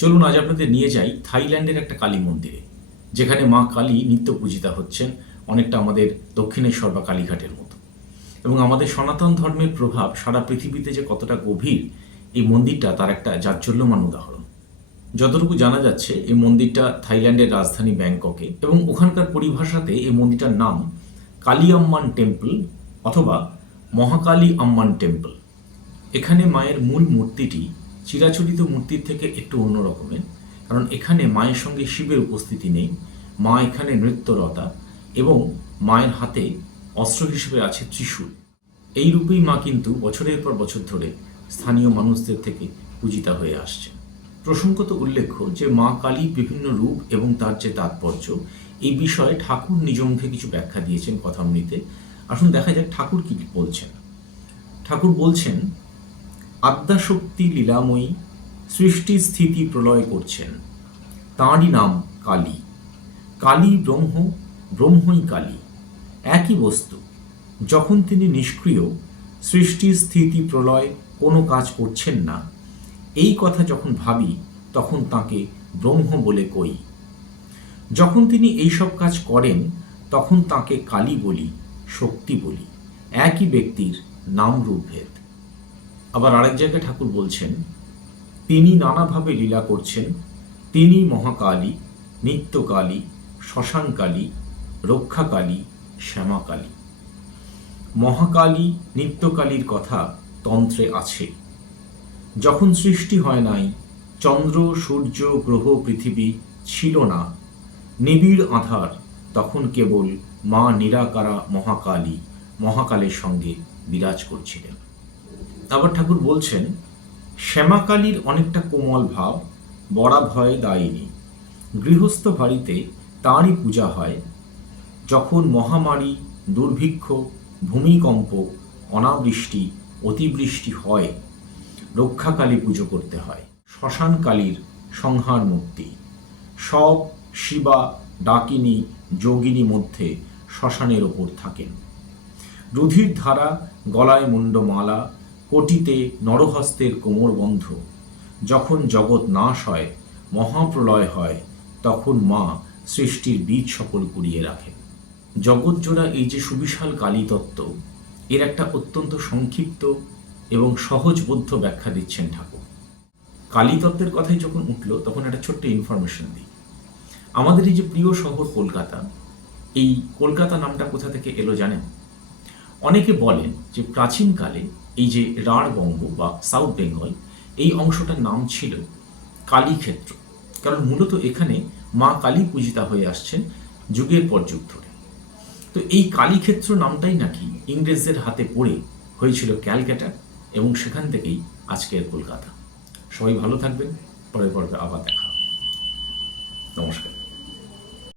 চলুন আজ আপনাদের নিয়ে যাই থাইল্যান্ডের একটা কালী মন্দিরে, যেখানে মা কালী নিত্য পূজিতা হচ্ছেন অনেকটা আমাদের দক্ষিণেশ্বর বা কালীঘাটের মতো। এবং আমাদের সনাতন ধর্মের প্রভাব সারা পৃথিবীতে যে কতটা গভীর, এই মন্দিরটা তার একটা জাজ্জল্যমান উদাহরণ। যতটুকু জানা যাচ্ছে, এই মন্দিরটা থাইল্যান্ডের রাজধানী ব্যাংককে এবং ওখানকার পরিভাষাতে এই মন্দিরটার নাম কালী আম্মান টেম্পল অথবা মহাকালী আম্মান টেম্পল। এখানে মায়ের মূল মূর্তিটি চিরাচরিত মূর্তির থেকে একটু অন্য রকমের, কারণ এখানে মায়ের সঙ্গে শিবের উপস্থিতি নেই, মা এখানে নৃত্যরতা এবং মায়ের হাতে অস্ত্র হিসেবে আছে ত্রিশূল। এই রূপেই মা কিন্তু বছরের পর বছর ধরে স্থানীয় মানুষদের থেকে পূজিতা হয়ে আসছে প্রসঙ্গত উল্লেখ্য যে মা কালী বিভিন্ন রূপ এবং তার যে তাৎপর্য, এই বিষয়ে ঠাকুর নিজ মুখে কিছু ব্যাখ্যা দিয়েছেন কথামৃতে। আসুন দেখা যাক ঠাকুর কি বলছেন। ঠাকুর বলছেন আদ্যাশক্তি লীলাময়ী সৃষ্টি স্থিতি প্রলয় করছেন। তাঁরই নাম কালী। কালী ব্রহ্ম, ব্রহ্মই কালী। একই বস্তু, যখন তিনি নিষ্ক্রিয়, সৃষ্টি স্থিতি প্রলয় কোনো কাজ করছেন না। এই কথা যখন ভাবি, তখন তাকে ব্রহ্ম বলে কই। যখন তিনি এইসব কাজ করেন, তখন তাকে কালী বলি, শক্তি বলি। একই ব্যক্তির নাম রূপভেদ আবার আরেক জায়গায় ঠাকুর বলছেন, তিনি নানাভাবে লীলা করছেন, তিনি মহাকালী, নিত্যকালী শ্মশানকালী রক্ষাকালী, শ্যামাকালী। মহাকালী, নিত্যকালীর কথা তন্ত্রে আছে। যখন সৃষ্টি হয় নাই, চন্দ্র, সূর্য, গ্রহ, পৃথিবী ছিল না, নিবিড় আধার, তখন কেবল মা নিরাকারা মহাকালী, মহাকালের সঙ্গে বিরাজ করছিলেন। আবার ঠাকুর বলছেন, শ্যামাকালীর অনেকটা কোমল ভাব, বড়া ভয় দায়িনী। গৃহস্থ বাড়িতে তাঁরই পূজা হয়। যখন মহামারী, দুর্ভিক্ষ, ভূমিকম্প, অনাবৃষ্টি, অতিবৃষ্টি হয়, রক্ষাকালী পুজো করতে হয়। শ্মশানকালীর সংহার মূর্তি। সব শিবা, ডাকিনী, যোগিনী মধ্যে শ্মশানের ওপর থাকেন। রুধির ধারা গলায় মুন্ডমালা কোটিতে নরহস্তের কোমর বন্ধ। যখন জগৎ নাশ হয়, মহাপ্রলয় হয়, তখন মা সৃষ্টির বীজ সকল কুড়িয়ে রাখেন জগৎজোড়া এই যে সুবিশাল কালী তত্ত্ব এর একটা অত্যন্ত সংক্ষিপ্ত এবং সহজবোধ্য ব্যাখ্যা দিচ্ছেন ঠাকুর। কালী তত্ত্বের কথাই যখন উঠল, তখন একটা ছোট্ট ইনফরমেশন দিই। আমাদের এই যে প্রিয় শহর কলকাতা, এই কলকাতা নামটা কোথা থেকে এলো জানেন? অনেকে বলেন যে প্রাচীনকালে এই যে রাঢ়বঙ্গ বা সাউথ বেঙ্গল এই অংশটার নাম ছিল কালীক্ষেত্র। কারণ মূলত এখানে মা কালী পূজিতা হয়ে আসছেন যুগের পর যুগ ধরে। তো এই কালীক্ষেত্র নামটাই নাকি ইংরেজদের হাতে পড়ে হয়েছিল ক্যালকাটা এবং সেখান থেকেই আজকের কলকাতা। সবাই ভালো থাকবেন, পরের পর্বে আবার দেখা নমস্কার।